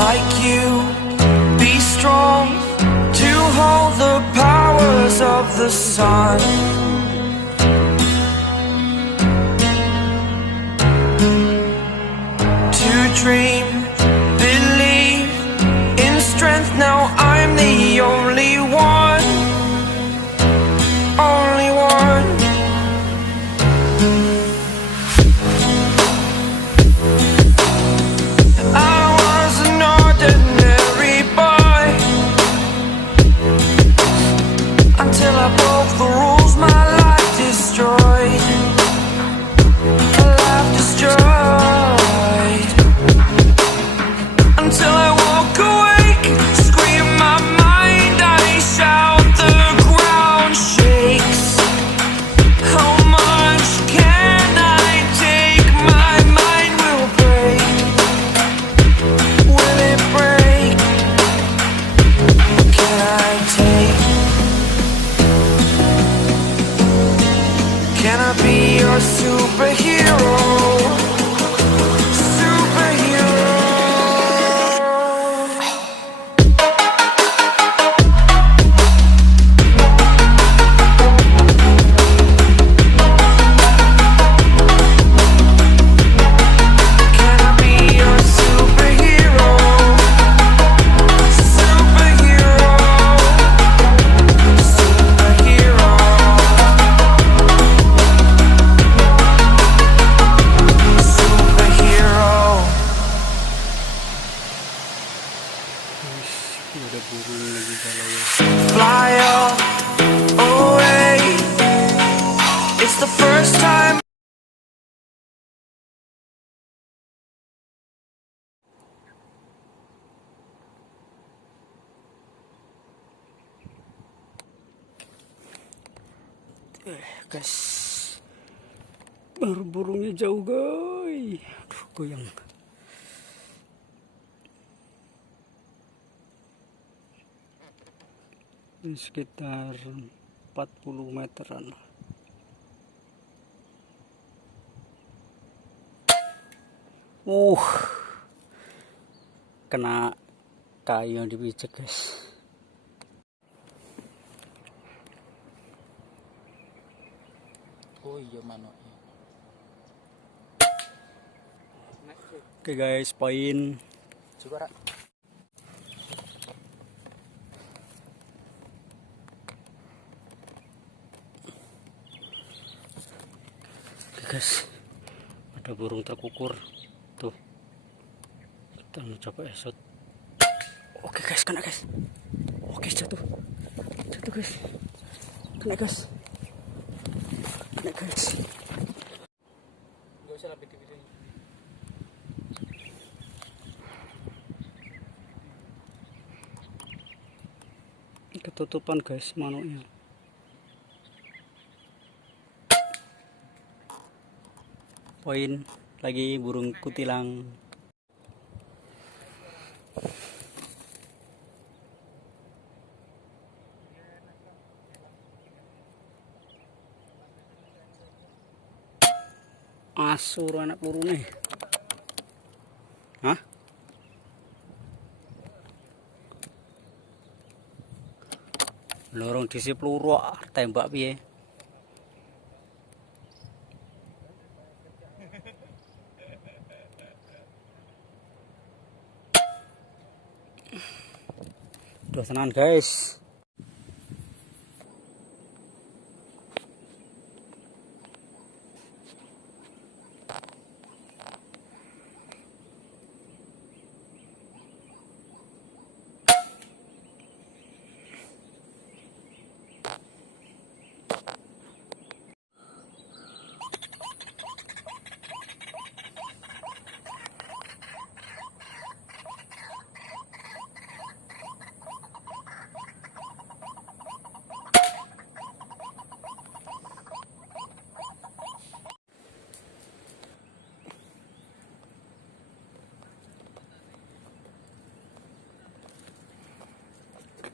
like you. Be strong to hold the powers of the sun. To dream, believe in strength. Now I'm the only one, only one. I was an ordinary boy until I broke the rules. My life destroyed, a life destroyed. Until I walk awake, scream my mind, I shout, the ground shakes. How much can I take? My mind will break. Will it break? Can I take? Can I be your superhero? Ada burung lagi galau. Fly away. It's the first time. Guys, baru burungnya jauh guys. Aduh, goyang. Ini sekitar 40 meteran. Kena kayu yang dipijak guys. Oh iya manoknya. Oke guys, poin. Coba Rak. Guys, ada burung terkukur tuh, kita mau coba esot. Oke guys, kena guys. Oke, jatuh guys, kena guys, Gak usah lah video-videonya. Ketutupan guys manuknya. Poin lagi burung kutilang. Asur anak burung nih. Hah? Lorong disi peluru tembak piye? Udah tenan guys.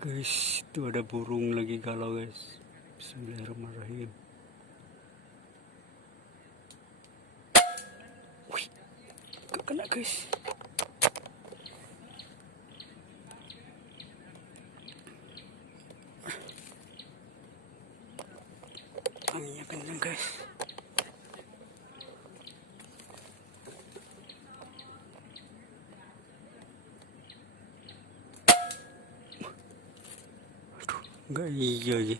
Guys, itu ada burung lagi galau guys. Bismillahirrahmanirrahim. Wih, kena guys. Anginnya kenceng guys. Aduh, enggak iya.